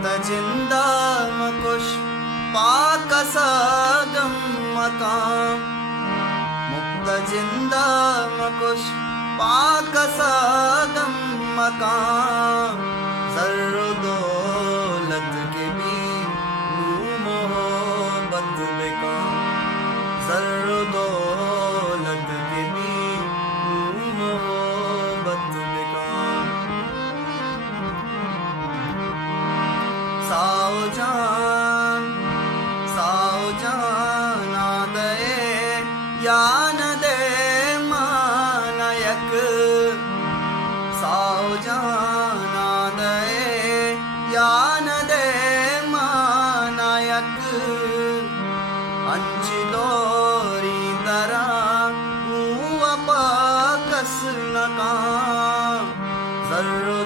जिंदा मकुश पाकसागम मकाम मुक्त जिंदा मकुश पाकसागम मकाम जर्र दौलत के भी नू मोहब्बत बेकाम जर्र दौलत के भी नू मोहब्बत बेकाम सावजान आदे यान दे मानयक सावजान आदे यान दे मानयक अंचिलोरी दरा हुआ पाकस नका जर्रो